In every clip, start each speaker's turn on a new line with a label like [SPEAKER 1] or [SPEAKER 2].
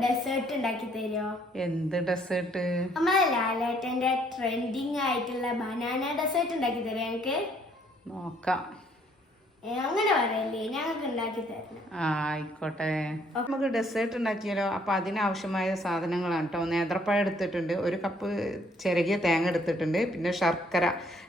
[SPEAKER 1] Desert ഉണ്ടാക്കി തരുമോ
[SPEAKER 2] എന്ത് ഡെസേർട്ട്
[SPEAKER 1] നമ്മളെ ലാലേട്ടന്റെ ട്രെൻഡിങ് ആയിട്ടുള്ള ബനാന ഡെസേർട്ട് ഉണ്ടാക്കി തരാം ഞങ്ങൾക്ക്?
[SPEAKER 2] നോക്കാം.
[SPEAKER 1] അങ്ങനെ ഉണ്ടാക്കി തരണം.
[SPEAKER 2] ആയിക്കോട്ടെ. നമുക്ക് ഡെസേർട്ട് ഉണ്ടാക്കിയാലോ? അപ്പം അതിനാവശ്യമായ സാധനങ്ങളാണ് കേട്ടോ നേന്ത്രപ്പഴം എടുത്തിട്ടുണ്ട്. ഒരു കപ്പ് ചിരകിയ തേങ്ങ എടുത്തിട്ടുണ്ട്. പിന്നെ ശർക്കര.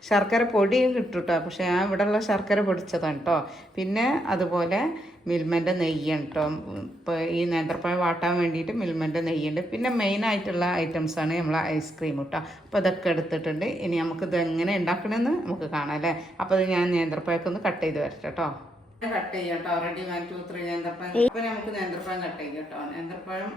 [SPEAKER 2] ശർക്കര പൊടിയും കിട്ടും കേട്ടോ പക്ഷെ ഞാൻ ഇവിടെയുള്ള ശർക്കര പൊടിച്ചതാണ് കേട്ടോ പിന്നെ അതുപോലെ മിൽമന്റെ നെയ്യാണ് കേട്ടോ ഇപ്പോൾ ഈ നേന്ത്രപ്പഴം വാട്ടാൻ വേണ്ടിയിട്ട് മിൽമന്റെ നെയ്യുണ്ട്. പിന്നെ മെയിനായിട്ടുള്ള ഐറ്റംസാണ് നമ്മളെ ഐസ്ക്രീം കേട്ടോ അപ്പോൾ ഇതൊക്കെ എടുത്തിട്ടുണ്ട്. ഇനി നമുക്കിത് എങ്ങനെ ഉണ്ടാക്കണമെന്ന് നമുക്ക് കാണാം അല്ലേ? അപ്പോൾ ഇത് ഞാൻ നേന്ത്രപ്പഴമൊക്കെ ഒന്ന് കട്ട് ചെയ്ത് വരട്ടെ. കേട്ടോ കട്ട്. ചെയ്യാം കേട്ടോ. റെഡി വൺ ടു ത്രീ നേന്ത്രപ്പഴം. ഇപ്പൊ നമുക്ക് നേന്ത്രപ്പഴം കട്ട് ചെയ്യാം കേട്ടോ. നേന്ത്രപ്പഴം.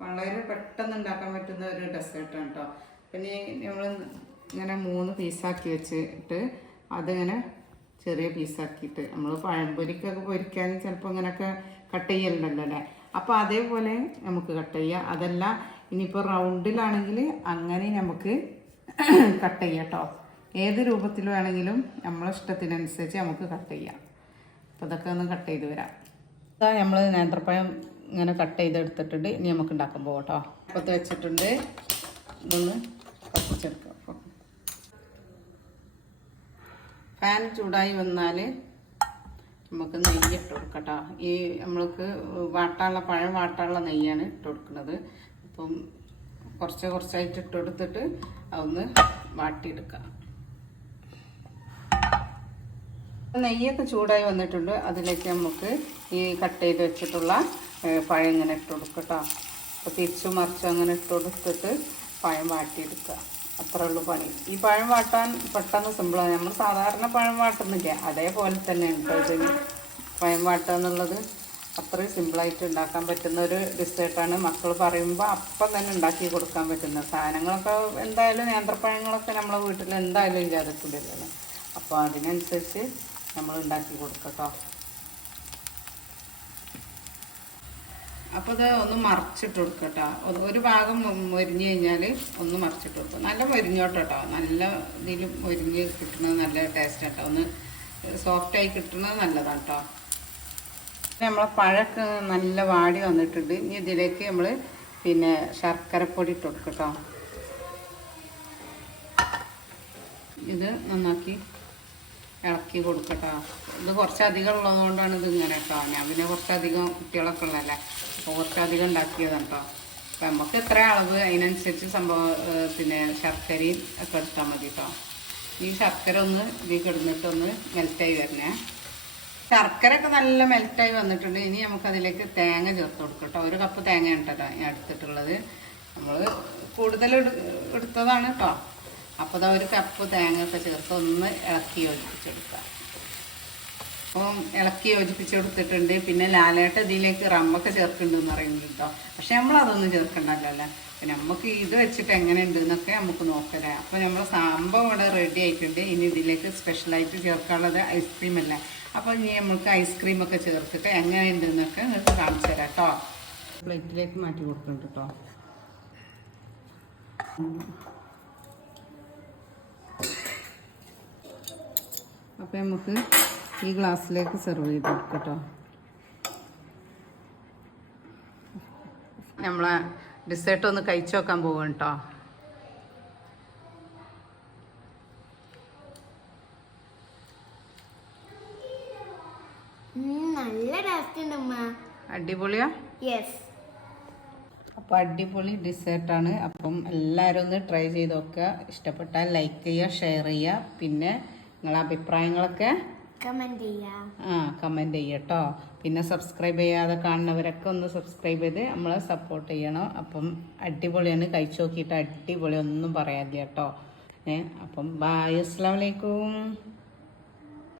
[SPEAKER 2] വളരെ പെട്ടെന്ന് ഉണ്ടാക്കാൻ പറ്റുന്ന ഒരു ഡെസേർട്ടാണ് കേട്ടോ. പിന്നെ നമ്മൾ ഇങ്ങനെ മൂന്ന് പീസാക്കി വെച്ചിട്ട് അതിങ്ങനെ ചെറിയ പീസാക്കിയിട്ട് നമ്മൾ പഴംപൊരിക്കൊക്കെ പൊരിക്കാൻ ചിലപ്പോൾ ഇങ്ങനെയൊക്കെ കട്ട് ചെയ്യലുണ്ടല്ലോ അല്ലേ? അപ്പോൾ അതേപോലെ നമുക്ക് കട്ട് ചെയ്യാം. അതല്ല ഇനിയിപ്പോൾ റൗണ്ടിലാണെങ്കിൽ അങ്ങനെ നമുക്ക് കട്ട് ചെയ്യാം കേട്ടോ ഏത് രൂപത്തിൽ വേണമെങ്കിലും നമ്മളെ ഇഷ്ടത്തിനനുസരിച്ച് നമുക്ക് കട്ട് ചെയ്യാം. അപ്പോൾ ഇതൊക്കെ ഒന്ന് കട്ട് ചെയ്ത് വരാം. അതാ നമ്മൾ നേന്ത്രപ്പഴം ഇങ്ങനെ കട്ട് ചെയ്തെടുത്തിട്ടുണ്ട് ഇനി നമുക്ക് ഉണ്ടാക്കാൻ പോകാം കേട്ടോ അപ്പത്ത് വെച്ചിട്ടുണ്ട്. ഇതൊന്ന് കത്തിച്ചെടുക്കാം ഫാൻ ചൂടായി വന്നാൽ നമുക്ക് നെയ്യ് ഇട്ട് കൊടുക്കട്ടോ. ഈ നമ്മൾക്ക് വാട്ടാനുള്ള പഴം വാട്ടാനുള്ള നെയ്യാണ് ഇട്ട് കൊടുക്കുന്നത്. അപ്പം കുറച്ച് കുറച്ചായിട്ട് ഇട്ട് കൊടുത്തിട്ട് അതൊന്ന് വാട്ടിയെടുക്കാം. നെയ്യൊക്കെ ചൂടായി വന്നിട്ടുണ്ട്. അതിലേക്ക് നമുക്ക് ഈ കട്ട് ചെയ്ത് വെച്ചിട്ടുള്ള പഴം ഇങ്ങനെ ഇട്ട് കൊടുക്കട്ടോ. അപ്പോൾ തിരിച്ചു മറിച്ചു അങ്ങനെ ഇട്ട് കൊടുത്തിട്ട് പഴം വാട്ടിയെടുക്കുക അത്രേ ഉള്ളൂ പണി. ഈ പഴം വാട്ടാൻ പെട്ടെന്ന് സിമ്പിളാണ്. നമ്മൾ സാധാരണ പഴം വാട്ടുന്നില്ല? അതേപോലെ തന്നെ ഉണ്ട് ഇത്. പഴം വാട്ടുക എന്നുള്ളത് അത്രയും സിമ്പിളായിട്ട് ഉണ്ടാക്കാൻ പറ്റുന്ന ഒരു ഡിസേർട്ടാണ്. മക്കൾ പറയുമ്പോൾ അപ്പം തന്നെ ഉണ്ടാക്കി കൊടുക്കാൻ പറ്റുന്ന സാധനങ്ങളൊക്കെ എന്തായാലും നേന്ത്രപ്പഴങ്ങളൊക്കെ നമ്മളെ വീട്ടിൽ എന്തായാലും ഇല്ലാതെ ഇല്ലാതിട്ടില്ലല്ലോ അപ്പോൾ അതിനനുസരിച്ച് നമ്മൾ ഉണ്ടാക്കി കൊടുക്കട്ടോ അപ്പോൾ ഇത് ഒന്ന് മറിച്ചിട്ട് കൊടുക്കട്ടോ ഒരു ഭാഗം മൊരിഞ്ഞ് കഴിഞ്ഞാൽ ഒന്ന് മറിച്ചിട്ട് കൊടുക്കും. നല്ല മൊരിഞ്ഞോട്ടോ കേട്ടോ. നല്ല ഇതിൽ മൊരിഞ്ഞ് കിട്ടുന്നത് നല്ല ടേസ്റ്റ് കേട്ടോ ഒന്ന് സോഫ്റ്റായി കിട്ടുന്നത് നല്ലതാണ് കേട്ടോ. നമ്മളെ പഴമൊക്കെ നല്ല വാടി വന്നിട്ടുണ്ട്. ഇനി ഇതിലേക്ക് നമ്മൾ പിന്നെ ശർക്കരപ്പൊടി ഇട്ട് കൊടുക്കട്ടോ ഇത് നന്നാക്കി ഇളക്കി കൊടുക്കട്ടോ. ഇത് കുറച്ചധികം ഉള്ളതുകൊണ്ടാണ് ഇത് ഇങ്ങനെ കേട്ടോ. ഞാൻ പിന്നെ കുറച്ചധികം കുട്ടികളൊക്കെ ഉള്ളതല്ലേ. അപ്പോൾ കുറച്ചധികം ഉണ്ടാക്കിയതാണ് കേട്ടോ. അപ്പം നമുക്ക് എത്ര അളവ് അതിനനുസരിച്ച് സംഭവം പിന്നെ ശർക്കരയും ഒക്കെ എടുത്താൽ മതി കേട്ടോ. ഈ ശർക്കര ഒന്ന് ഇതിൽ കിടന്നിട്ടൊന്ന് മെൽറ്റായി വരണേ. ശർക്കര ഒക്കെ നല്ല മെൽറ്റായി വന്നിട്ടുണ്ട്. ഇനി നമുക്കതിലേക്ക് തേങ്ങ ചേർത്ത് കൊടുക്കാം കേട്ടോ. ഒരു കപ്പ് തേങ്ങ ഉണ്ടല്ലോ ഞാൻ എടുത്തിട്ടുള്ളത്. നമ്മൾ കൂടുതൽ എടു- എടുത്തതാണ് കേട്ടോ. അപ്പോൾ ഒരു കപ്പ് തേങ്ങയൊക്കെ ചേർത്ത് ഒന്ന് ഇളക്കി യോജിപ്പിച്ചെടുക്കുക. അപ്പം ഇളക്കി യോജിപ്പിച്ചെടുത്തിട്ടുണ്ട്. പിന്നെ ലാലേട്ട ഇതിലേക്ക് റമ്മൊക്കെ ചേർക്കുന്നുണ്ടെന്ന് പറയുന്നുണ്ട് കേട്ടോ. പക്ഷെ നമ്മൾ അതൊന്നും ചേർക്കണ്ടല്ലോ പിന്നെ നമുക്ക് ഇത് വെച്ചിട്ട് എങ്ങനെയുണ്ട് എന്നൊക്കെ നമുക്ക് നോക്കലേ അപ്പോൾ നമ്മൾ സംഭവം ഇവിടെ റെഡി ആയിട്ടുണ്ട്. ഇനി ഇതിലേക്ക് സ്പെഷ്യലായിട്ട് ചേർക്കാനുള്ളത് ഐസ്ക്രീം അല്ല? അപ്പോൾ ഇനി നമുക്ക് ഐസ്ക്രീം ഒക്കെ ചേർത്തിട്ട് എങ്ങനെയുണ്ട് എന്നൊക്കെ നിങ്ങൾക്ക് കാണിച്ചു തരാം കേട്ടോ. പ്ലേറ്റിലേക്ക് മാറ്റി കൊടുക്കുന്നുണ്ട് കേട്ടോ. അപ്പോൾ നമുക്ക് ഈ ഗ്ലാസ്സിലേക്ക് സെർവ് ചെയ്ത് കൊടുക്കാം കേട്ടോ നമ്മളെ ഡിസേർട്ട് ഒന്ന് കഴിച്ചു നോക്കാൻ പോകും കേട്ടോ
[SPEAKER 1] നല്ല ടേസ്റ്റ് ഉണ്ട് ഉമ്മ.
[SPEAKER 2] അടിപൊളിയാ?
[SPEAKER 1] യെസ്
[SPEAKER 2] അപ്പോൾ അടിപൊളി ഡിസേർട്ടാണ് അപ്പം എല്ലാവരും ഒന്ന് ട്രൈ ചെയ്ത് നോക്കുക. ഇഷ്ടപ്പെട്ടാൽ ലൈക്ക് ചെയ്യുക ഷെയർ ചെയ്യുക. പിന്നെ നിങ്ങളെ അഭിപ്രായങ്ങളൊക്കെ
[SPEAKER 1] കമന്റ് ചെയ്യാം.
[SPEAKER 2] ആ കമന്റ് ചെയ്യട്ടോ പിന്നെ സബ്സ്ക്രൈബ് ചെയ്യാതെ കാണുന്നവരൊക്കെ ഒന്ന് സബ്സ്ക്രൈബ് ചെയ്ത് നമ്മളെ സപ്പോർട്ട് ചെയ്യണം. അപ്പം അടിപൊളിയാണ്. കഴിച്ചു നോക്കിയിട്ട് അടിപൊളി ഒന്നും പറയാതെ കേട്ടോ ഏ അപ്പം ബായ് അസ്സാം വലൈക്കും